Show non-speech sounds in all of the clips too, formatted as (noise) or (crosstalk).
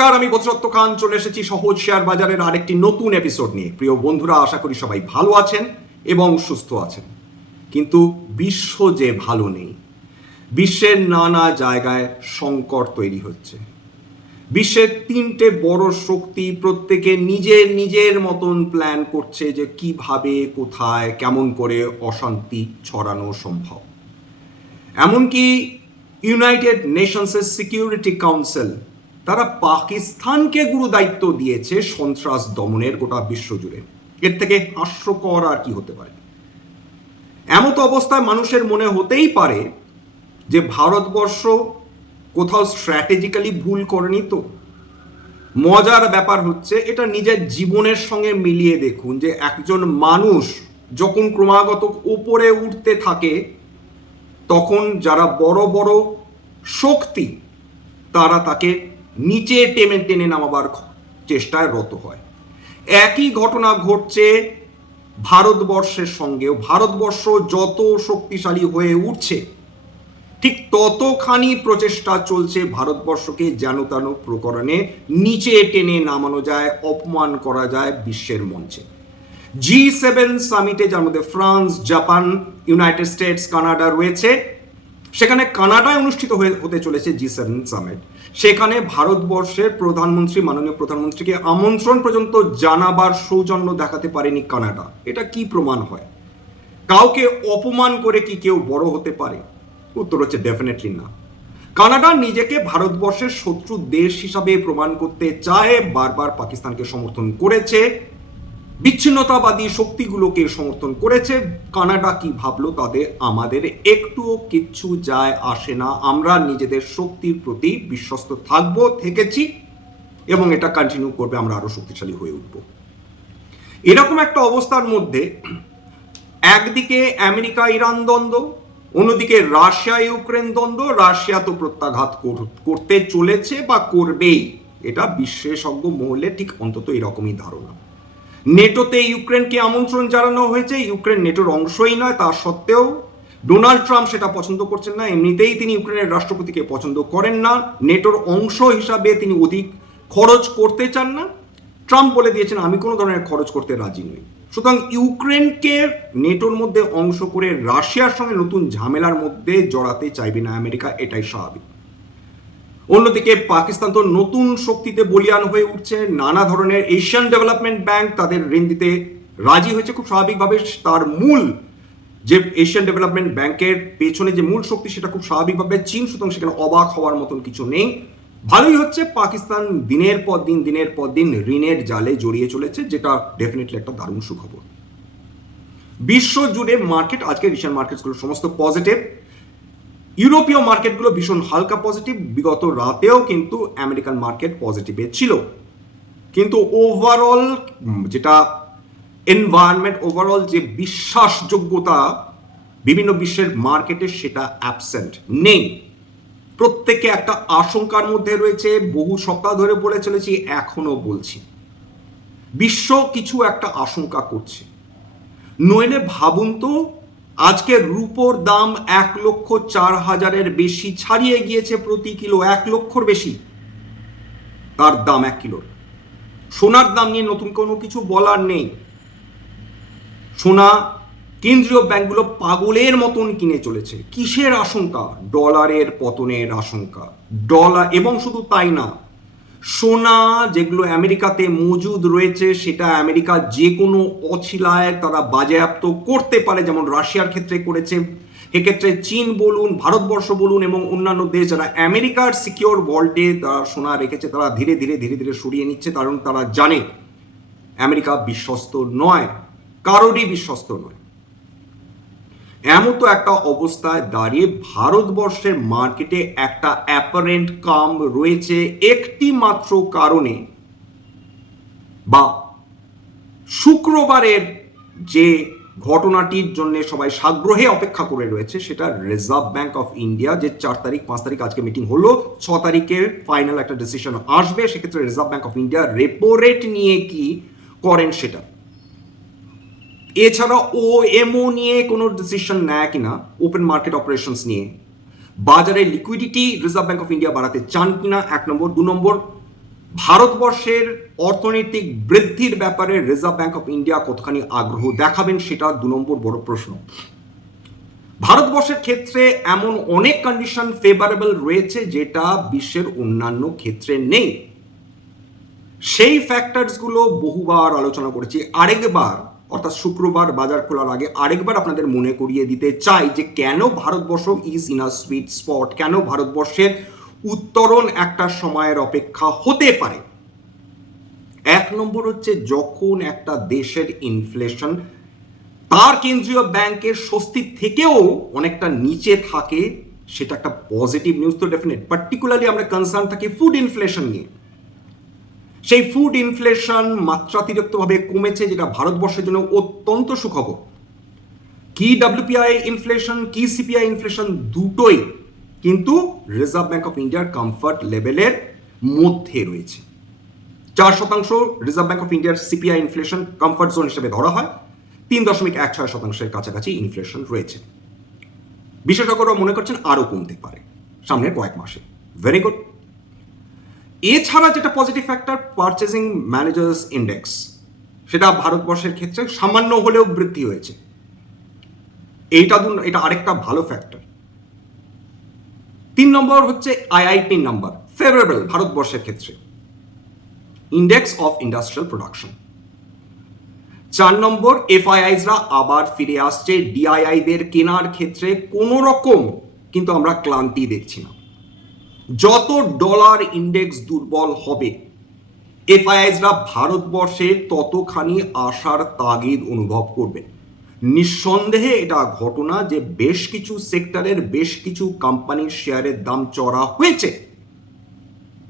নমস্কার, আমি বজ্রত্ব খান, চলে এসেছি সহজ শেয়ার বাজারের আরেকটি নতুন এপিসোড নিয়ে। প্রিয় বন্ধুরা, আশা করি সবাই ভালো আছেন এবং সুস্থ আছেন। কিন্তু বিশ্ব যে ভালো নেই, বিশ্বের নানা জায়গায় সংকট তৈরি হচ্ছে। বিশ্বের তিনটে বড় শক্তি প্রত্যেকে নিজের নিজের মতন প্ল্যান করছে যে কীভাবে, কোথায়, কেমন করে অশান্তি ছড়ানো সম্ভব। এমনকি ইউনাইটেড নেশনসের সিকিউরিটি কাউন্সিল তারা পাকিস্তানকে গুরু দায়িত্ব দিয়েছে সন্ত্রাস দমনের গোটা বিশ্বজুড়ে। এর থেকে হাস্যকর আর কি হতে পারে? এমত অবস্থায় মানুষের মনে হতেই পারে যে ভারতবর্ষ কোথাও স্ট্র্যাটেজিক্যালি ভুল করেনি তো। মজার ব্যাপার হচ্ছে এটা নিজের জীবনের সঙ্গে মিলিয়ে দেখুন যে একজন মানুষ যখন ক্রমাগত ওপরে উঠতে থাকে, তখন যারা বড় বড় শক্তি, তারা তাকে নিচে টেনে টেনে নামাবার চেষ্টায় রত হয়। একই ঘটনা ঘটছে ভারতবর্ষের সঙ্গেও। ভারতবর্ষ যত শক্তিশালী হয়ে উঠছে, ঠিক ততখানি প্রচেষ্টা চলছে ভারতবর্ষকে যেন তেন প্রকরণে। নিচে টেনে নামানো যায়, অপমান করা যায় বিশ্বের মঞ্চে। জি সেভেন সামিটে যার মধ্যে France, Japan, United States, Canada রয়েছে। সেখানে কানাডায় অনুষ্ঠিত হয়ে হতে চলেছে জি সেভেন সামিট। সেখানে ভারতবর্ষের প্রধানমন্ত্রী, মাননীয় প্রধানমন্ত্রীকে আমন্ত্রণ পর্যন্ত জানাবার সৌজন্য দেখাতে পারেনি কানাডা। এটা কি প্রমাণ হয়? কাউকে অপমান করে কি কেউ বড় হতে পারে? উত্তর হচ্ছে ডেফিনেটলি না। কানাডা নিজেকে ভারতবর্ষের শত্রু দেশ হিসাবে প্রমাণ করতে চায়, বারবার পাকিস্তানকে সমর্থন করেছে। বিচ্ছিন্নতাবাদী শক্তিগুলোকে সমর্থন করেছে। কানাডা কি ভাবলো? তাদের আমাদের একটুও কিচ্ছু যায় আসে না। আমরা নিজেদের শক্তির প্রতি বিশ্বস্ত থাকব, থেকেছি এবং এটা কন্টিনিউ করবে, আমরা আরও শক্তিশালী হয়ে উঠব। এরকম একটা অবস্থার মধ্যে একদিকে আমেরিকা ইরান দ্বন্দ্ব, অন্যদিকে রাশিয়া ইউক্রেন দ্বন্দ্ব। রাশিয়া তো প্রত্যাঘাত করতে চলেছে বা করবেই। এটা বিশেষজ্ঞ মহলে ঠিক অন্তত এরকমই ধারণা। নেটোতে ইউক্রেনকে আমন্ত্রণ জানানো হয়েছে। ইউক্রেন নেটোর অংশই নয়, তা সত্ত্বেও ডোনাল্ড ট্রাম্প সেটা পছন্দ করছেন না। এমনিতেই তিনি ইউক্রেনের রাষ্ট্রপতিকে পছন্দ করেন না। নেটোর অংশ হিসাবে তিনি অধিক খরচ করতে চান না। ট্রাম্প বলে দিয়েছেন, আমি কোনো ধরনের খরচ করতে রাজি নই। সুতরাং ইউক্রেনকে নেটোর মধ্যে অংশ করে রাশিয়ার সঙ্গে নতুন ঝামেলার মধ্যে জড়াতে চাইবে না আমেরিকা, এটাই স্বাভাবিক। অন্যদিকে পাকিস্তান তো নতুন শক্তিতে বলিয়ান হয়ে উঠছে। নানা ধরনের এশিয়ান ডেভেলপমেন্ট ব্যাংক তাদের ঋণ দিতে রাজি হয়েছে। খুব স্বাভাবিকভাবে তার মূল যে এশিয়ান ডেভেলপমেন্ট ব্যাংকের পেছনে যে মূল শক্তি সেটা খুব স্বাভাবিকভাবে চীন, সুতরাং সেখানে অবাক হওয়ার মতন কিছু নেই। ভালোই হচ্ছে, পাকিস্তান দিনের পর দিন, দিনের পর দিন ঋণের জালে জড়িয়ে চলেছে, যেটা ডেফিনেটলি একটা দারুণ সুখবর। বিশ্ব জুড়ে মার্কেট আজকে রিসেন্ট মার্কেটসগুলো সমস্ত পজিটিভ ইউরোপীয় মার্কেটগুলো ভীষণ হালকা পজিটিভ বিগত রাতেও কিন্তু আমেরিকান মার্কেট পজিটিভে ছিল। কিন্তু ওভারঅল যেটা এনভায়রনমেন্ট ওভারঅল যে বিশ্বাসযোগ্যতা, বিভিন্ন বিশ্বের মার্কেটে সেটা অ্যাবসেন্ট নেই। প্রত্যেকে একটা আশঙ্কার মধ্যে রয়েছে, বহু সপ্তাহ ধরে বলে চলেছি, এখনও বলছি। বিশ্ব কিছু একটা আশঙ্কা করছে। নইলে ভাবুন তো আজকে রুপোর দাম এক লক্ষ চার হাজারের বেশি ছাড়িয়ে গিয়েছে প্রতি কিলো এক লক্ষর বেশি। তার দাম এক কিলোর। সোনার দাম নিয়ে নতুন কোনো কিছু বলার নেই। সোনা কেন্দ্রীয় ব্যাংকগুলো পাগলের মতন কিনে চলেছে। কিসের আশঙ্কা? ডলারের পতনের আশঙ্কা। ডলার এবং শুধু তাই না সোনা, যেগুলো আমেরিকাতে মজুদ রয়েছে, সেটা আমেরিকা যে কোনো অছিলায় তারা বাজেয়াপ্ত করতে পারে, যেমন রাশিয়ার ক্ষেত্রে করেছে। এক্ষেত্রে চীন বলুন, ভারতবর্ষ বলুন, এবং অন্যান্য দেশ যারা আমেরিকার সিকিওর ভল্টে তারা সোনা রেখেছে, তারা ধীরে ধীরে ধীরে ধীরে সরিয়ে নিচ্ছে, কারণ তারা জানে আমেরিকা বিশ্বস্ত নয়, কারোরই বিশ্বস্ত নয়। এমন তো একটা অবস্থায় দাঁড়িয়ে ভারতবর্ষের মার্কেটে একটা অ্যাপারেন্ট কাম রয়েছে একটি মাত্র কারণে। বা শুক্রবারের যে ঘটনাটির জন্য সবাই সাগ্রহে অপেক্ষা করে রয়েছে, সেটা রিজার্ভ ব্যাংক অফ ইন্ডিয়া যে চার তারিখ, পাঁচ তারিখ আজকে মিটিং হলো, ছ তারিখে ফাইনাল একটা ডিসিশন আসবে। সেক্ষেত্রে Reserve Bank of India repo rate নিয়ে কি করেন সেটা। এছাড়া ও এমও নিয়ে কোনো ডিসিশন নেয় কিনা ওপেন মার্কেট অপারেশনস নিয়ে। বাজারে liquidity Reserve Bank of India বাড়াতে চান কিনা, এক নম্বর। দু নম্বর, ভারতবর্ষের অর্থনৈতিক বৃদ্ধির ব্যাপারে রিজার্ভ ব্যাঙ্ক অফ ইন্ডিয়া কতখানি আগ্রহ দেখাবেন সেটা দু নম্বর বড় প্রশ্ন। ভারতবর্ষের ক্ষেত্রে এমন অনেক কন্ডিশন ফেভারেবল রয়েছে যেটা বিশ্বের অন্যান্য ক্ষেত্রে নেই। সেই ফ্যাক্টরসগুলো বহুবার আলোচনা করেছি। আরেকবার অর্থাৎ শুক্রবার বাজার খোলার আগে আরেকবার আপনাদের মনে করিয়ে দিতে চাই যে কেন Bharatvarsha is in a sweet spot কেন ভারতবর্ষের উত্তরণ একটা সময়ের অপেক্ষা হতে পারে? এক নম্বর হচ্ছে যখন একটা দেশের ইনফ্লেশন তার কেন্দ্রীয় ব্যাংকের স্বস্তির থেকেও অনেকটা নিচে থাকে, সেটা একটা পজিটিভ নিউজ তো ডেফিনেট পার্টিকুলারলি আমরা কনসার্ন থাকি ফুড ইনফ্লেশন নিয়ে। সেই ফুড ইনফ্লেশন মাত্রাতিরিক্তভাবে কমেছে, যেটা ভারতবর্ষের জন্য অত্যন্ত সুখবর। কি ডাব্লিউপিআই ইনফ্লেশন কি সিপিআই ইনফ্লেশন দুটোই কিন্তু রিজার্ভ ব্যাংক অফ ইন্ডিয়ার কমফর্ট লেভেলের মধ্যে রয়েছে। চার শতাংশ রিজার্ভ ব্যাংক অফ ইন্ডিয়ার সিপিআই ইনফ্লেশন কমফর্ট জোন হিসেবে ধরা হয়, তিন দশমিক এক ছয় শতাংশের কাছাকাছি ইনফ্লেশন রয়েছে। বিশেষজ্ঞরা মনে করছেন আরও কমতে পারে সামনের কয়েক মাসে। ভেরি গুড এছাড়া যেটা positive factor purchasing managers index সেটা ভারতবর্ষের ক্ষেত্রে সামান্য হলেও বৃদ্ধি হয়েছে। এইটা এটা আরেকটা ভালো ফ্যাক্টর তিন নম্বর হচ্ছে আইআইপি নাম্বার ফেভারেবল ভারতবর্ষের ক্ষেত্রে। ইন্ডেক্স অফ ইন্ডাস্ট্রিয়াল প্রোডাকশন চার নম্বর এফআইআইসরা আবার ফিরে আসছে। ডিআইআইদের কেনার ক্ষেত্রে কোনো রকম কিন্তু আমরা ক্লান্তি দেখছি না। যত ডলার ইন্ডেক্স দুর্বল হবে এফআইআইসরা ভারতবর্ষে ততখানি আশার তাগিদ অনুভব করবে। নিঃসন্দেহে এটা ঘটনা যে বেশ কিছু সেক্টরের বেশ কিছু কোম্পানির শেয়ারের দাম চড়া হয়েছে।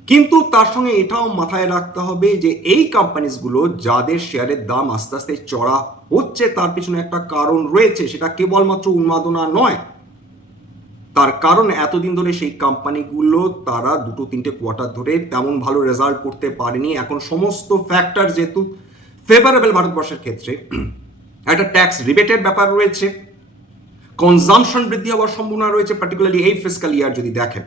কিন্তু তার সঙ্গে এটাও মাথায় রাখতে হবে যে এই কোম্পানিজগুলো যাদের শেয়ারের দাম আস্তে আস্তে চড়া হচ্ছে, তার পিছনে একটা কারণ রয়েছে, সেটা কেবলমাত্র উন্মাদনা নয়। তার কারণ এতদিন ধরে সেই কোম্পানিগুলো তারা দুটো তিনটে কোয়ার্টার ধরে তেমন ভালো রেজাল্ট করতে পারেনি। এখন সমস্ত ফ্যাক্টর যেহেতু ফেভারেবল ভারতবর্ষের ক্ষেত্রে, একটা ট্যাক্স রিবেটের ব্যাপার রয়েছে কনজামশন বৃদ্ধি হওয়ার সম্ভাবনা রয়েছে পার্টিকুলারলি এই ফিসক্যাল ইয়ার যদি দেখেন।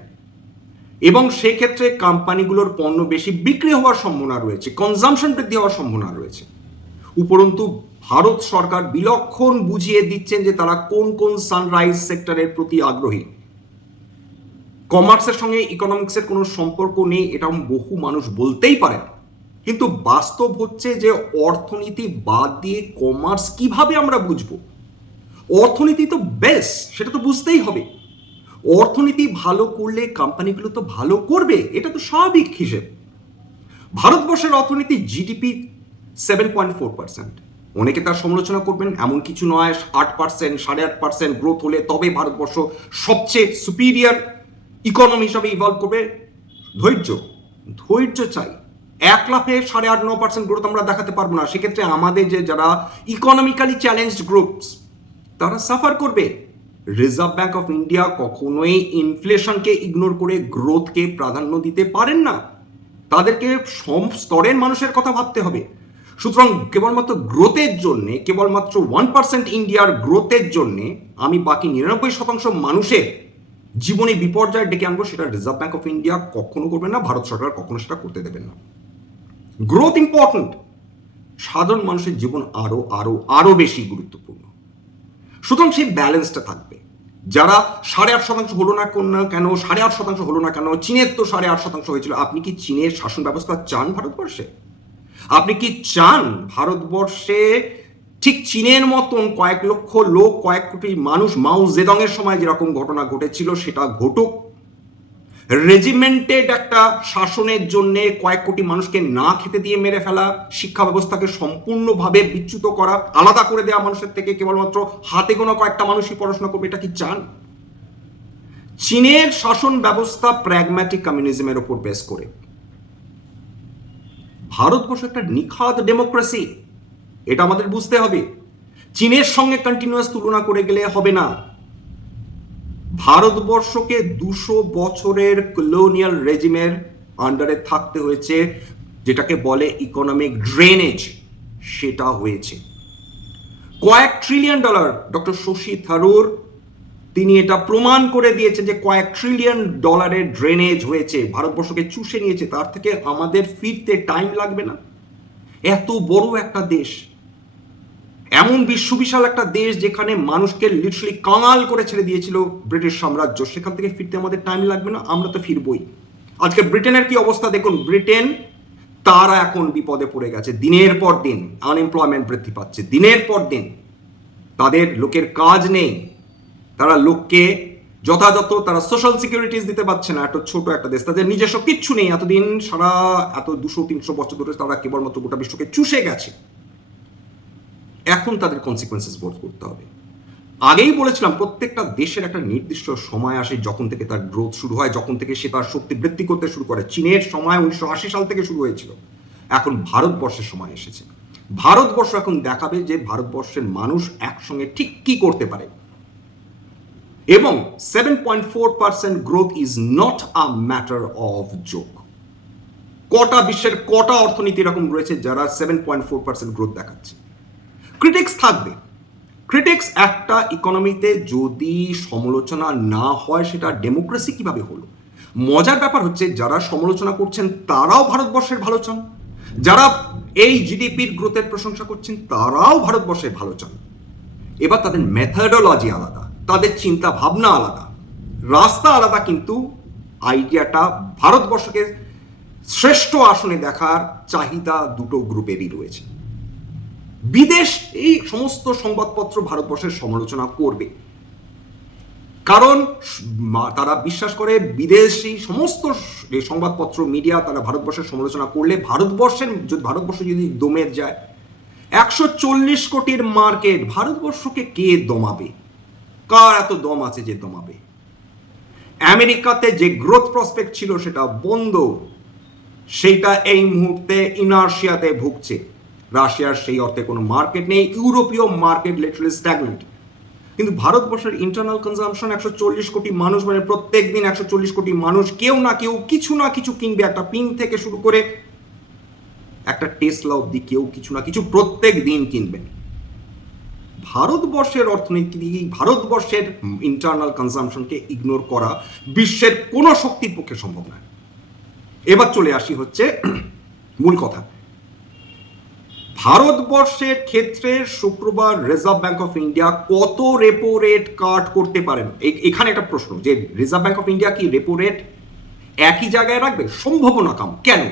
এবং সেক্ষেত্রে কোম্পানিগুলোর পণ্য বেশি বিক্রি হওয়ার সম্ভাবনা রয়েছে কনজামশন বৃদ্ধি হওয়ার সম্ভাবনা রয়েছে। উপরন্তু ভারত সরকার বিলক্ষণ বুঝিয়ে দিচ্ছেন যে তারা কোন কোন সানরাইজ সেক্টরের প্রতি আগ্রহী। কমার্সের সঙ্গে ইকোনমিক্সের কোনো সম্পর্ক নেই এটা বহু মানুষ বলতেই পারেন। কিন্তু বাস্তব হচ্ছে যে অর্থনীতি বাদ দিয়ে কমার্স কীভাবে আমরা বুঝব? অর্থনীতি তো বেশ, সেটা তো বুঝতেই হবে। অর্থনীতি ভালো করলে কোম্পানিগুলো তো ভালো করবে, এটা তো স্বাভাবিক হিসেব। ভারতবর্ষের অর্থনীতি GDP seven point four percent অনেকে তার সমালোচনা করবেন, এমন কিছু নয়, আট পার্সেন্ট সাড়ে আট পার্সেন্ট গ্রোথ হলে তবে ভারতবর্ষ সবচেয়ে সুপিরিয়ার ইকোনমি হিসাবে ইভলভ করবে। ধৈর্য ধৈর্য চাই। এক লাফে সাড়ে আট, ন পার্সেন্ট গ্রোথ আমরা দেখাতে পারব না। সেক্ষেত্রে আমাদের যে যারা ইকোনমিক্যালি চ্যালেঞ্জড গ্রুপস তারা সাফার করবে। রিজার্ভ ব্যাঙ্ক অফ ইন্ডিয়া কখনোই ইনফ্লেশনকে ইগনোর করে গ্রোথকে প্রাধান্য দিতে পারেন না। তাদেরকে সম স্তরের মানুষের কথা ভাবতে হবে। সুতরাং কেবলমাত্র গ্রোথের জন্য, কেবলমাত্র ওয়ান পার্সেন্ট ইন্ডিয়ার গ্রোথের জন্য আমি বাকি নিরানব্বই শতাংশ মানুষের জীবনে বিপর্যয় ডেকে আনব, সেটা রিজার্ভ ব্যাঙ্ক অফ ইন্ডিয়া কখনো করবে না, ভারত সরকার কখনো সেটা করতে দেবেন না। গ্রোথ ইম্পর্টেন্ট সাধারণ মানুষের জীবন আরও আরও আরও বেশি গুরুত্বপূর্ণ। সুতরাং সেই ব্যালেন্সটা থাকবে। যারা সাড়ে আট শতাংশ হলো না কোন- কেন সাড়ে আট শতাংশ হলো না কেন, চীনের তো সাড়ে আট শতাংশ হয়েছিল, আপনি কি চীনের শাসন ব্যবস্থা চান ভারতবর্ষে? আপনি কি চান ভারতবর্ষে ঠিক চীনের মতন কয়েক লক্ষ লোক, কয়েক কোটি মানুষ মাউ জেদংয়ের সময় যেরকম ঘটনা ঘটেছিল সেটা ঘটুক? রেজিমেন্টেড একটা শাসনের জন্য কয়েক কোটি মানুষকে না খেতে দিয়ে মেরে ফেলা, শিক্ষা ব্যবস্থাকে সম্পূর্ণভাবে বিচ্যুত করা, আলাদা করে দেওয়া মানুষের থেকে কেবলমাত্র হাতে গোনা কয়েকটা মানুষই পড়াশোনা করবে, এটা কি চান? চীনের শাসন ব্যবস্থা প্র্যাগম্যাটিক কমিউনিজমের উপর বেস করে। ভারতবর্ষ একটা নিখাদ ডেমোক্রেসি এটা আমাদের বুঝতে হবে। চীনের সঙ্গে কন্টিনিউয়াস তুলনা করে গেলে হবে না। ভারতবর্ষকে দুশো বছরের কলোনিয়াল রেজিমের আন্ডারে থাকতে হয়েছে, যেটাকে বলে ইকোনমিক ড্রেনেজ সেটা হয়েছে। কয়েক trillion dollar doctor Shashi Tharoor তিনি এটা প্রমাণ করে দিয়েছেন যে কয়েক ট্রিলিয়ন ডলারের ড্রেনেজ হয়েছে, ভারতবর্ষকে চুষে নিয়েছে, তার থেকে আমাদের ফিরতে টাইম লাগবে না। এত বড় একটা দেশ, এমন বিশ্ববিশাল একটা দেশ যেখানে মানুষকে লিটারালি কাঙাল করে ছেড়ে দিয়েছিল ব্রিটিশ সাম্রাজ্য, সেখান থেকে ফিরতে আমাদের টাইম লাগবে না, আমরা তো ফিরবই। আজকে ব্রিটেনের কি অবস্থা দেখুন, ব্রিটেন তারা এখন বিপদে পড়ে গেছে, দিনের পর দিন আনএমপ্লয়মেন্ট বৃদ্ধি পাচ্ছে, দিনের পর দিন তাদের লোকের কাজ নেই। তারা লোককে যথাযথ, তারা সোশ্যাল সিকিউরিটিস দিতে পারছে না, এত ছোট একটা দেশ। তাদের নিজস্ব কিচ্ছু নেই। এতদিন সারা, এত দুশো, তিনশো বছর ধরে তারা কেবলমাত্র গোটা বিশ্বকে চুষে গেছে। এখন তাদের কনসিকুয়েন্সেস বোধ করতে হবে। আগেই বলেছিলাম, প্রত্যেকটা দেশের একটা নির্দিষ্ট সময় আসে যখন থেকে তার গ্রোথ শুরু হয়, যখন থেকে সে তার শক্তি বৃদ্ধি করতে শুরু করে। চীনের সময় উনিশশো আশি সাল থেকে শুরু হয়েছিল। এখন ভারতবর্ষের সময় এসেছে। ভারতবর্ষ এখন দেখাবে যে ভারতবর্ষের মানুষ একসঙ্গে ঠিক কি করতে পারে। এবং seven point four percent growth is not a matter of joke কটা বিশ্বের কটা অর্থনীতি এরকম রয়েছে যারা seven point four percent growth দেখাচ্ছে? ক্রিটিক্স থাকবে। ক্রিটিক্স একটা ইকোনমিতে যদি সমালোচনা না হয়, সেটা ডেমোক্রেসি কীভাবে হলো? মজার ব্যাপার হচ্ছে, যারা সমালোচনা করছেন, তারাও ভারতবর্ষের ভালো চান। যারা এই জিডিপির গ্রোথের প্রশংসা করছেন, তারাও ভারতবর্ষের ভালো চান। এবার তাদের মেথডোলজি আলাদা। তাদের চিন্তা ভাবনা আলাদা। রাস্তা আলাদা কিন্তু আইডিয়াটা ভারতবর্ষকে শ্রেষ্ঠ আসনে দেখার চাহিদা দুটো গ্রুপেরই রয়েছে। বিদেশ এই সমস্ত সংবাদপত্র ভারতবর্ষের সমালোচনা করবে। কারণ তারা বিশ্বাস করে বিদেশি সমস্ত সংবাদপত্র, মিডিয়া, তারা ভারতবর্ষের সমালোচনা করলে ভারতবর্ষের, যদি ভারতবর্ষ যদি দমে যায়, একশো চল্লিশ কোটির মার্কেট ভারতবর্ষকে কে দমাবে? কার এত দম আছে যে দমাবে। আমেরিকাতে যে গ্রোথ প্রসপেক্ট ছিল সেটা বন্ধ। সেইটা এই মুহূর্তে ইনার্শিয়াতে ভুগছে। রাশিয়ার সেই অর্থে কোনো মার্কেট নেই, ইউরোপীয় মার্কেট লিটারালি স্ট্যাগনেন্ট কিন্তু ভারতবর্ষের ইন্টারনাল কনজাম্পশন একশো চল্লিশ কোটি মানুষ মানে প্রত্যেক দিন একশো চল্লিশ কোটি মানুষ কেউ না কেউ, কিছু না কিছু কিনবে একটা পিন থেকে শুরু করে একটা টেসলা অব্দি কেউ কিছু না কিছু প্রত্যেক দিন কিনবেন ভারতবর্ষের অর্থনীতি, ভারতবর্ষের ইন্টারনাল কনজামশনকে ইগনোর করা বিশ্বের কোনো শক্তির পক্ষে সম্ভব নয়। এবার চলে আসি হচ্ছে (clears throat) মূল কথা। ভারতবর্ষের ক্ষেত্রে শুক্রবার রিজার্ভ ব্যাংক অফ ইন্ডিয়া কত রেপো রেট কাট করতে পারেন? এখানে একটা প্রশ্ন, যে রিজার্ভ ব্যাংক অফ ইন্ডিয়া কি রেপো রেট একই জায়গায় রাখবে? সম্ভাবনা কম। কেন?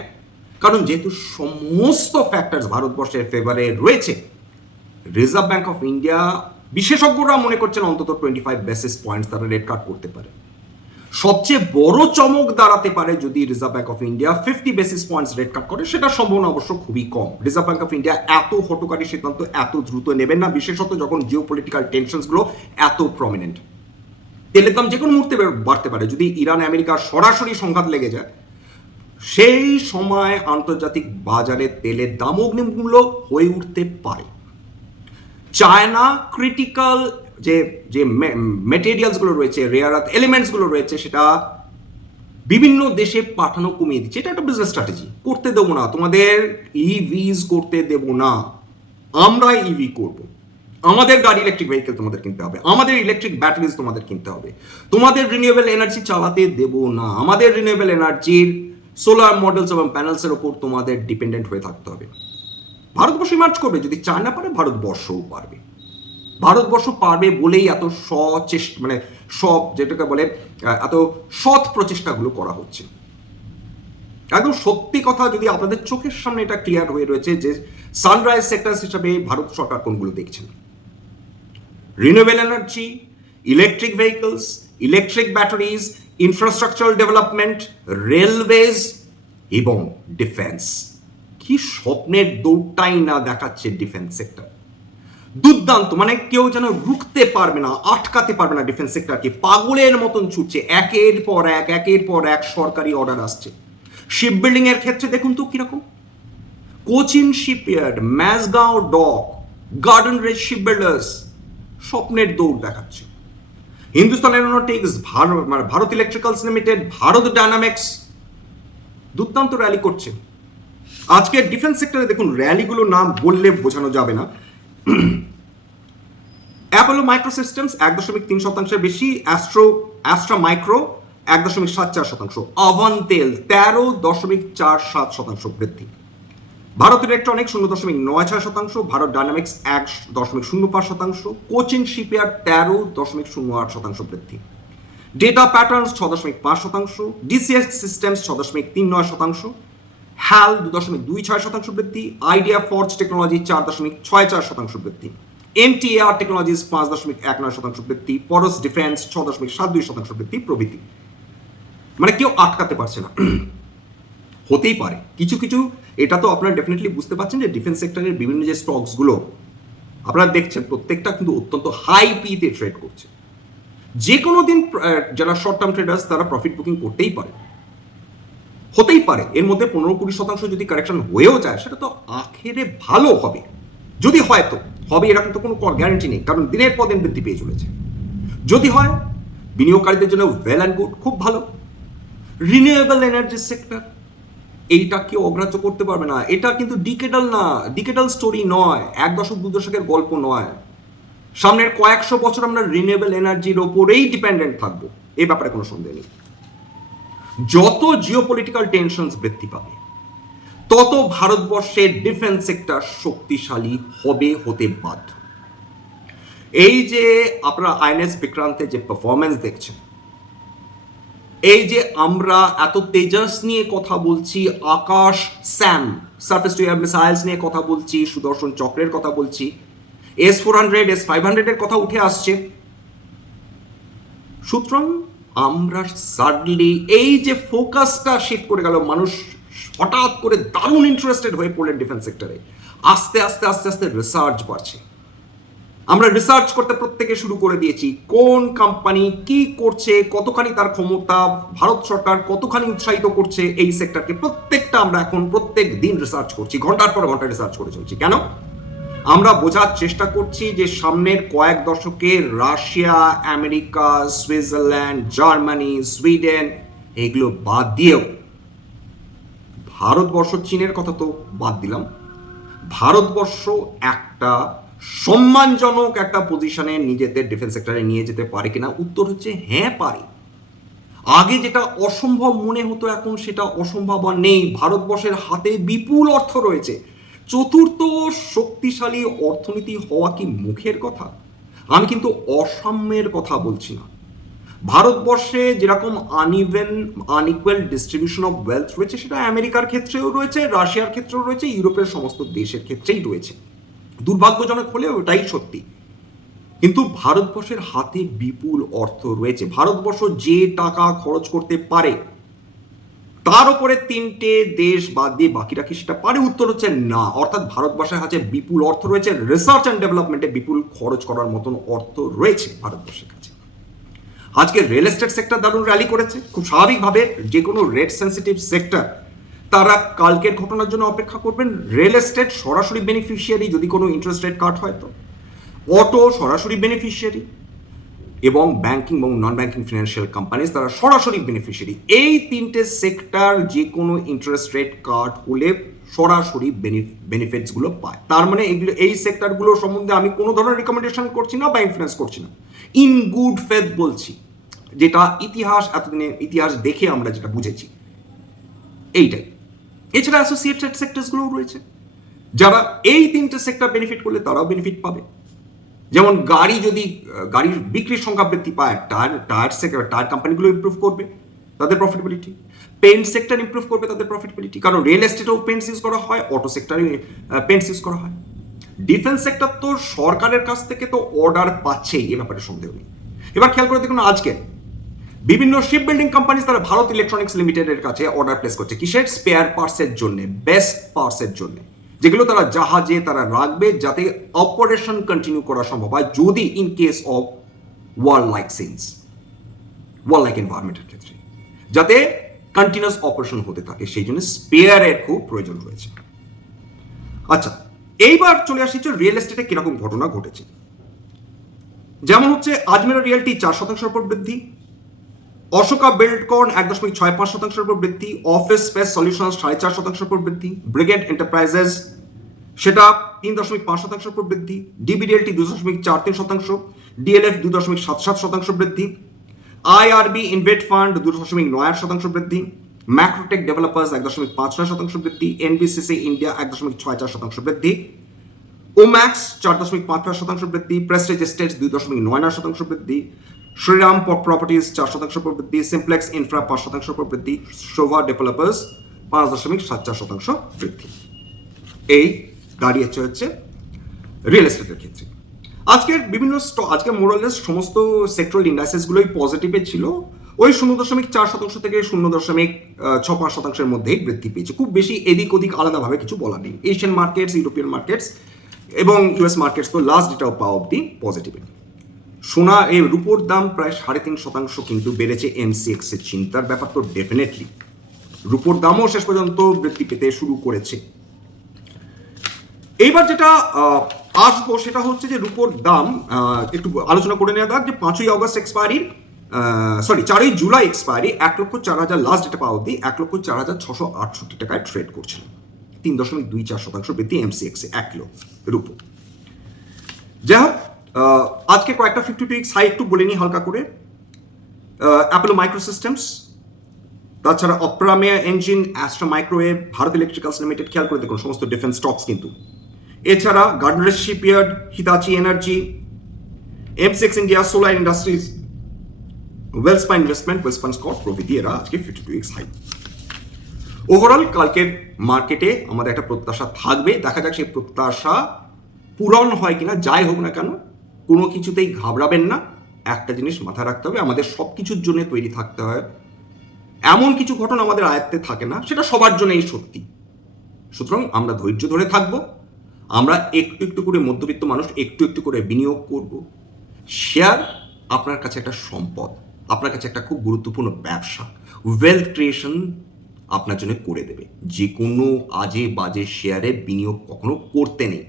কারণ যেহেতু সমস্ত ফ্যাক্টরস ভারতবর্ষের ফেভারে রয়েছে রিজার্ভ ব্যাঙ্ক অফ ইন্ডিয়া বিশেষজ্ঞরা মনে করছেন অন্তত টোয়েন্টি ফাইভ বেসিস পয়েন্টস তারা রেট কাট করতে পারে। সবচেয়ে বড় চমক দাঁড়াতে পারে যদি Reserve Bank of India fifty basis points rate cut করে সেটা সম্ভাবনা অবশ্য খুবই কম। রিজার্ভ ব্যাঙ্ক অফ ইন্ডিয়া এত হটকারী সিদ্ধান্ত, এত দ্রুত নেবেন না, বিশেষত যখন জিও পলিটিক্যাল টেনশনসগুলো এত প্রমিনেন্ট তেলের দাম যে কোনো মুহূর্তে বাড়তে পারে। যদি ইরান আমেরিকার সরাসরি সংঘাত লেগে যায়, সেই সময় আন্তর্জাতিক বাজারে তেলের দাম অগ্নিমূল্য হয়ে উঠতে পারে। চায়না ক্রিটিক্যাল যে যে মেটেরিয়ালসগুলো রয়েছে রেয়ার আর্থ এলিমেন্টসগুলো রয়েছে, সেটা বিভিন্ন দেশে পাঠানো কমিয়ে দিচ্ছে। এটা একটা বিজনেস স্ট্র্যাটেজি করতে দেবো না। তোমাদের ইভিজ করতে দেবো না। আমরা ইভি করব। আমাদের গাড়ি ইলেকট্রিক ভেহিকেল তোমাদের কিনতে হবে। আমাদের ইলেকট্রিক ব্যাটারিজ তোমাদের কিনতে হবে। তোমাদের রিনিউয়েবল এনার্জি চালাতে দেব না। আমাদের রিনিউয়েবল এনার্জির সোলার মডেলস এবং প্যানেলসের ওপর তোমাদের ডিপেন্ডেন্ট হয়ে থাকতে হবে। ভারতবর্ষ মার্চ করবে, যদি চায়না পারে ভারতবর্ষও পারবে। ভারতবর্ষ পারবে বলেই এত সচেষ্ট মানে সব যেটাকে বলে এত সৎ প্রচেষ্টাগুলো করা হচ্ছে। একদম সত্যি কথা যদি আপনাদের চোখের সামনে এটা ক্লিয়ার হয়ে রয়েছে যে সানরাইজ সেক্টর হিসাবে ভারত সরকার কোনগুলো দেখছেন renewable energy electric vehicles electric batteries infrastructural development railways এবং ডিফেন্স কি স্বপ্নের দৌড়টাই না দেখাচ্ছে ডিফেন্স সেক্টর দুর্দান্ত মানে কেউ যেন রুখতে পারবে না, আটকাতে পারবে না ডিফেন্স সেক্টরকে পাগলের মতন ছুটছে, একের পর এক, একের পর এক সরকারি অর্ডার আসছে। শিপ এর ক্ষেত্রে দেখুন তো কীরকম। Cochin shipyard Mazagaon dock garden reach shipbuilders স্বপ্নের দৌড় দেখাচ্ছে। হিন্দুস্তান এরোনটিক্স ভারত মানে Bharat electricals limited Bharat dynamics দুর্দান্ত র্যালি করছে। আজকে ডিফেন্স সেক্টরে দেখুন র্যালিগুলো নাম বললে বোঝানো যাবে না। অ্যাপোলো মাইক্রো সিস্টেমস এক দশমিক তিন শতাংশের বেশি। অ্যাস্ট্রো অ্যাস্ট্রা মাইক্রো এক দশমিক সাত চার শতাংশ। আভান্তেল তেরো দশমিক চার সাত শতাংশ বৃদ্ধি। ভারত ইলেকট্রনিক শূন্য দশমিক নয় ছয় শতাংশ। ভারত ডাইনামিক্স এক দশমিক শূন্য পাঁচ শতাংশ। কোচিং শিপইয়ার্ড তেরো দশমিক শূন্য আট শতাংশ বৃদ্ধি। ডেটা প্যাটার্নস ছ দশমিক পাঁচ শতাংশ। ডিসিএস সিস্টেমস ছ দশমিক তিন নয় শতাংশ। হ্যাল দু দশমিক দুই ছয় শতাংশ বৃদ্ধি আইডিয়া ফর্জ টেকনোলজি চার দশমিক ছয় চার শতাংশ বৃদ্ধি এমটিআর টেকনোলজিস পাঁচ দশমিক এক নয় শতাংশ বৃদ্ধি পরস ডিফেন্স ছ দশমিক সাত দুই শতাংশ বৃদ্ধি প্রভৃতি। মানে কেউ আটকাতে পারছে না। হতেই পারে। কিছু কিছু, এটা তো আপনারা ডেফিনেটলি বুঝতে পারছেন যে ডিফেন্স সেক্টরের বিভিন্ন যে স্টকসগুলো আপনারা দেখছেন প্রত্যেকটা কিন্তু অত্যন্ত হাই পিতে ট্রেড করছে। যে কোনো দিন যারা শর্ট টার্ম ট্রেডার্স তারা প্রফিট বুকিং করতেই পারে। হতেই পারে। এর মধ্যে পনেরো কুড়ি শতাংশ যদি কারেকশন হয়েও যায়, সেটা তো আখেরে ভালো হবে। যদি হয় তো, হবে এরকম তো কোনো গ্যারান্টি নেই, কারণ দিনের পর দিন বৃদ্ধি পেয়ে চলেছে। যদি হয়, বিনিয়োগকারীদের জন্য ওয়েল অ্যান্ড গুড খুব ভালো। রিনিউয়েবল এনার্জি সেক্টর এইটা কেউ অগ্রাহ্য করতে পারবে না। এটা কিন্তু ডিকেটাল না ডিকেটাল স্টোরি নয়, এক দশক, দু দশকের গল্প নয়। সামনের কয়েকশো বছর আমরা রিনিউয়েবল এনার্জির ওপরেই ডিপেন্ডেন্ট থাকব এই ব্যাপারে কোনো সন্দেহ নেই। যত জিওপলিটিক্যাল টেনশনস বৃদ্ধি পাবে, তত ভারতবর্ষের ডিফেন্স সেক্টর শক্তিশালী হবে, হতে বাধ্য। এই যে আপনারা আইএনএস বিক্রান্তে যে পারফরমেন্স দেখছেন, এই যে আমরা এত তেজাস নিয়ে কথা বলছি, Akash SAM surface to missiles নিয়ে কথা বলছি, সুদর্শন চক্রের কথা বলছি S four hundred S five হান্ড্রেডের কথা উঠে আসছে, সুতরাং আমরা সাডলি এই যে ফোকাসটা শিফট করে গেল, মানুষ হঠাৎ করে দারুণ ইন্টারেস্টেড হয়ে পড়লেন ডিফেন্স সেক্টরে আস্তে আস্তে আস্তে আস্তে রিসার্চ বাড়ছে। আমরা রিসার্চ করতে প্রত্যেকে শুরু করে দিয়েছি, কোন কোম্পানি কি করছে, কতখানি তার ক্ষমতা, ভারত সরকার কতখানি উৎসাহিত করছে এই সেক্টরকে প্রত্যেকটা আমরা এখন প্রত্যেক দিন রিসার্চ করছি, ঘণ্টার পর ঘণ্টা রিসার্চ করে চলছি। কেন? আমরা বোঝার চেষ্টা করছি যে সামনের কয়েক দশকে Russia, America, Switzerland, Germany, Sweden, এগুলো বাদ দিয়েও ভারতবর্ষ চীনের কথা তো বাদ দিলাম। ভারতবর্ষ একটা সম্মানজনক একটা পজিশনে নিজেদের ডিফেন্স সেক্টরে নিয়ে যেতে পারে কিনা? উত্তর হচ্ছে হ্যাঁ পারে। আগে যেটা অসম্ভব মনে হতো, এখন সেটা অসম্ভব আর নেই। ভারতবর্ষের হাতে বিপুল অর্থ রয়েছে। চতুর্থ শক্তিশালী অর্থনীতি হওয়া কি মুখের কথা? আমি কিন্তু অসাম্যের কথা বলছি না। ভারতবর্ষে যেরকম uneven unequal distribution of wealth রয়েছে, সেটা আমেরিকার ক্ষেত্রেও রয়েছে, রাশিয়ার ক্ষেত্রেও রয়েছে, ইউরোপের সমস্ত দেশের ক্ষেত্রেই রয়েছে। দুর্ভাগ্যজনক হলেও ওটাই সত্যি। কিন্তু ভারতবর্ষের হাতে বিপুল অর্থ রয়েছে। ভারতবর্ষ যে টাকা খরচ করতে পারে তার উপরে তিনটে দেশ বাদ দিয়ে বাকিরা কি সেটা পারে। উত্তর হচ্ছে না। অর্থাৎ ভারতবর্ষের হাতে বিপুল অর্থ রয়েছে। রিসার্চ অ্যান্ড ডেভেলপমেন্টে বিপুল খরচ করার মতন অর্থ রয়েছে ভারতবর্ষের কাছে। আজকে রিয়েল এস্টেট সেক্টর দারুণ র্যালি করেছে। খুব স্বাভাবিকভাবে যে কোনো রেট সেন্সিটিভ সেক্টর তারা কালকের ঘটনার জন্য অপেক্ষা করবেন। রিয়েল এস্টেট সরাসরি বেনিফিশিয়ারি যদি কোনো ইন্টারেস্ট রেট কাট হয় তো। অটো সরাসরি বেনিফিশিয়ারি এবং ব্যাংকিং এবং নন ব্যাংকিং ফিনান্সিয়াল কোম্পানিজ তারা সরাসরি বেনিফিশিয়ারি এই তিনটে সেক্টর যে কোনো ইন্টারেস্ট রেট কাট হলে সরাসরি বেনিফিটসগুলো পায়। তার মানে এগুলো, এই সেক্টরগুলো সম্বন্ধে আমি কোনো ধরনের রিকমেন্ডেশন করছি না বা ইনফ্লুয়েন্স করছি না। ইন গুড ফেথ বলছি, যেটা ইতিহাস, এতদিনে ইতিহাস দেখে আমরা যেটা বুঝেছি। এইটাই। এছাড়া অ্যাসোসিয়েটেড সেক্টরসগুলোও রয়েছে। যারা এই তিনটে সেক্টর বেনিফিট করলে তারাও বেনিফিট পাবে। যেমন গাড়ি যদি, গাড়ির বিক্রির সংখ্যা বৃদ্ধি পায়, টায়ার টায়ার সেক্টর টায়ার কোম্পানিগুলো ইম্প্রুভ করবে, তাদের প্রফিটেবিলিটি পেন্ট সেক্টর ইমপ্রুভ করবে, তাদের প্রফিটেবিলিটি কারণ রিয়েল এস্টেটেও পেন্টস ইউজ করা হয় অটো সেক্টরে পেন্টস ইউজ করা হয়। ডিফেন্স সেক্টর তো সরকারের কাছ থেকে তো অর্ডার পাচ্ছেই এ ব্যাপারে সন্দেহ নেই। এবার খেয়াল করে দেখুন আজকে, বিভিন্ন শিপ বিল্ডিং কোম্পানি তারা ভারত ইলেকট্রনিক্স লিমিটেডের কাছে অর্ডার প্লেস করছে। কিসের? স্পেয়ার পার্টসের জন্য বেস্ট পার্টসের জন্য। যেগুলো তারা জাহাজে তারা রাখবে যাতে অপারেশন কন্টিনিউ করা সম্ভব হয়, যদি in case of war like scenes war like এনভায়রনমেন্টের ক্ষেত্রে। যাতে কন্টিনিউস অপারেশন হতে থাকে, সেই জন্য স্পেয়ারের খুব প্রয়োজন রয়েছে। আচ্ছা এইবার চলে আসি রিয়েল এস্টেটে কীরকম ঘটনা ঘটেছে। যেমন হচ্ছে, আজমেরা রিয়েলটি চার শতাংশের উপর বৃদ্ধি অশোকা বিল্ডকর্ন এক দশমিক ছয় পাঁচ শতাংশের উপর বৃদ্ধি, অফিস স্পেস সলিউশন সাড়ে চার শতাংশের উপর বৃদ্ধি, ব্রিগেড এন্টারপ্রাইজেস সেটা তিন দশমিক পাঁচ শতাংশ প্রবৃদ্ধি ডিবিডিএলটি দু দশমিক চার তিন শতাংশ, ডিএলএফ দু দশমিক সাত সাত শতাংশ বৃদ্ধি, আইআরবি ইনভেট ফান্ড দু দশমিক নয় আট শতাংশ বৃদ্ধি, ম্যাক্রোটেক ডেভেলপার্স এক দশমিক পাঁচ নয় শতাংশ বৃদ্ধি, এনবিসিসি ইন্ডিয়া এক দশমিক ছয় চার শতাংশ বৃদ্ধি, ওম্যাক্স চার দশমিক পাঁচ পাঁচ শতাংশ বৃদ্ধি প্রেস্টেজ এস্টেটস দুই দশমিক নয় নয় শতাংশ বৃদ্ধি শ্রীরাম প্রপার্টিজ চার শতাংশ প্রবৃদ্ধি সিমপ্লেক্স ইনফ্রা পাঁচ শতাংশ প্রবৃদ্ধি শোভা ডেভেলপার্স পাঁচ দশমিক সাত চার শতাংশ বৃদ্ধি। এই দাঁড়িয়েছে হচ্ছে রিয়েল এস্টেটের ক্ষেত্রে। আজকের বিভিন্ন আজকে মোরালেস সমস্ত সেক্টরাল ইন্ডাস্ট্রিজগুলোই পজিটিভে ছিল। ওই শূন্য দশমিক চার শতাংশ থেকে শূন্য দশমিক ছ পাঁচ শতাংশের মধ্যেই বৃদ্ধি পেয়েছে। খুব বেশি এদিক ওদিক আলাদাভাবে কিছু বলা নেই। এশিয়ান মার্কেটস ইউরোপিয়ান মার্কেটস এবং ইউএস মার্কেটস তো লাস্ট ডেটা পাওয়া অব্দি পজিটিভে সোনা এই রুপোর দাম প্রায় সাড়ে তিন শতাংশ কিন্তু বেড়েছে এমসিএক্স এর চিন্তার ব্যাপার তো ডেফিনেটলি রুপোর দামও শেষ পর্যন্ত বৃদ্ধি পেতে শুরু করেছে। এইবার যেটা আসব সেটা হচ্ছে যে রুপোর দাম একটু আলোচনা করে নেওয়া যাক যে পাঁচই অগস্ট এক্সপায়ারির সরি চারই জুলাই এক্সপায়ারি এক লক্ষ চার হাজার লাস্ট ডেটা পাওয়া অব্দি এক লক্ষ চার হাজার ছশো আটষট্টি টাকায় ট্রেড করছিল। তিন দশমিক দুই চার শতাংশ বৃদ্ধি এমসিএক্সে এক কিলো রুপো। যাই হোক আজকে কয়েকটা ফিফটি টু হাই একটু বলে নিই হালকা করে। অ্যাপেলো মাইক্রোসিস্টেমস তাছাড়া অপ্রামেয়া engine Astra microwave Bharat electricals limited খেয়াল করে দেখুন, সমস্ত ডিফেন্স স্টকস কিন্তু। এছাড়া গার্ডনারেস shipyard Hitachi energy M six India solar industries ওয়েলসপা investment Welspun স্কট প্রভৃতি এরা আজকে fifty two X high overall কালকের মার্কেটে আমাদের একটা প্রত্যাশা থাকবে। দেখা যাক সেই প্রত্যাশা পূরণ হয় কিনা, যাই হোক না কেন কোনো কিছুতেই ঘাবড়াবেন না। একটা জিনিস মাথায় রাখতে হবে, আমাদের সব কিছুর জন্য তৈরি থাকতে হয়। এমন কিছু ঘটনা আমাদের আয়ত্তে থাকে না, সেটা সবার জন্যই সত্যি। সুতরাং আমরা ধৈর্য ধরে থাকব, আমরা একটু একটু করে মধ্যবিত্ত মানুষ একটু একটু করে বিনিয়োগ করব। শেয়ার আপনার কাছে একটা সম্পদ, আপনার কাছে একটা খুব গুরুত্বপূর্ণ ব্যবসা। ওয়েলথ ক্রিয়েশন আপনার জন্য করে দেবে। যে কোনো আজে বাজে শেয়ারে বিনিয়োগ কখনো করতে নেই।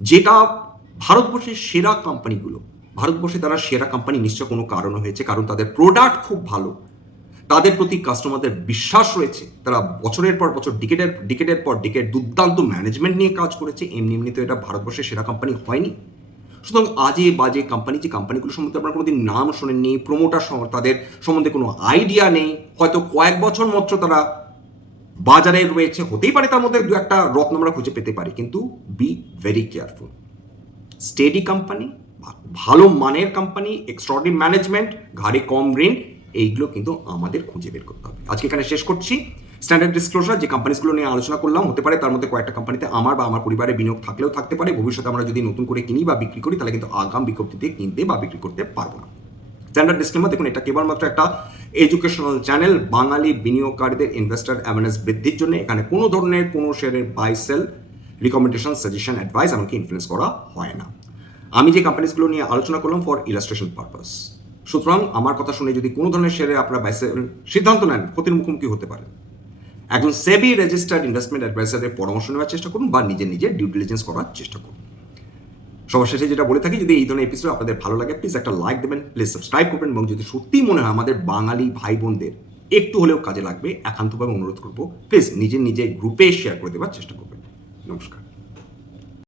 যেটা ভারতবর্ষের সেরা কোম্পানিগুলো ভারতবর্ষে তারা সেরা কোম্পানি নিশ্চয় কোনো কারণ হয়েছে, কারণ তাদের প্রোডাক্ট খুব ভালো। তাদের প্রতি কাস্টমারদের বিশ্বাস রয়েছে। তারা বছরের পর বছর ডিকেটের ডিকেটের পর ডিকেট দুর্দান্ত ম্যানেজমেন্ট নিয়ে কাজ করেছে। এমনি এমনি তো এটা ভারতবর্ষের সেরা কোম্পানি হয়নি। সুতরাং আজে বাজে কোম্পানি যে কোম্পানিগুলো সম্বন্ধে আপনার কোনোদিন নাম শোনেননি প্রমোটার তাদের সম্বন্ধে কোনো আইডিয়া নেই, হয়তো কয়েক বছর মাত্র তারা বাজারে রয়েছে, হতেই পারে তার মধ্যে দু একটা রত্ন আমরা খুঁজে পেতে পারি। কিন্তু be very careful steady company ভালো মানের কোম্পানি এক্সট্রাঅর্ডিনারি ম্যানেজমেন্ট ঘাড়ে কম ঋণ, এইগুলো কিন্তু আমাদের খুঁজে বের করতে হবে। আজকে এখানে শেষ করছি। স্ট্যান্ডার্ড ডিসক্লোজার যে কোম্পানিগুলো নিয়ে আলোচনা করলাম, হতে পারে তার মধ্যে কয়েকটা কোম্পানিতে আমার বা আমার পরিবারের বিনিয়োগ থাকলেও থাকতে পারে। ভবিষ্যতে আমরা যদি নতুন করে কিনি বা বিক্রি করি, তাহলে কিন্তু আগাম বিজ্ঞপ্তিতে কিনতে বা বিক্রি করতে পারব না। স্ট্যান্ডার্ড ডিসক্লেমার দেখুন, এটা কেবলমাত্র একটা এডুকেশনাল চ্যানেল বাঙালি বিনিয়োগকারীদের ইনভেস্টার অ্যাওয়ারনেস বৃদ্ধির জন্য। এখানে কোনো ধরনের কোনো শেয়ারের buy sell recommendation suggestion advice এমনকি ইনফ্লুয়েন্স করা হয় না। আমি যে কোম্পানিসগুলো নিয়ে আলোচনা করলাম ফর ইলাস্ট্রেশন পারপাস সুতরাং আমার কথা শুনে যদি কোনো ধরনের শেয়ারে আপনারা বাই সেল সিদ্ধান্ত নেন, ক্ষতির মুখোমুখি হতে পারেন একজন সেবি রেজিস্টার্ড ইনভেস্টমেন্ট অ্যাডভাইসারের পরামর্শ নেওয়ার চেষ্টা করুন বা নিজের নিজের ডিউ ডিলিজেন্স করার চেষ্টা করুন। সবার শেষে যেটা বলে থাকি, যদি এই ধরনের এপিসোড আপনাদের ভালো লাগে প্লিজ একটা লাইক দেবেন প্লিজ সাবস্ক্রাইব করবেন এবং যদি সত্যিই মনে হয় আমাদের বাঙালি ভাই বোনদের একটু হলেও কাজে লাগবে, একান্তভাবে অনুরোধ করব প্লিজ নিজের নিজে গ্রুপে শেয়ার করে দেওয়ার চেষ্টা করবেন। নমস্কার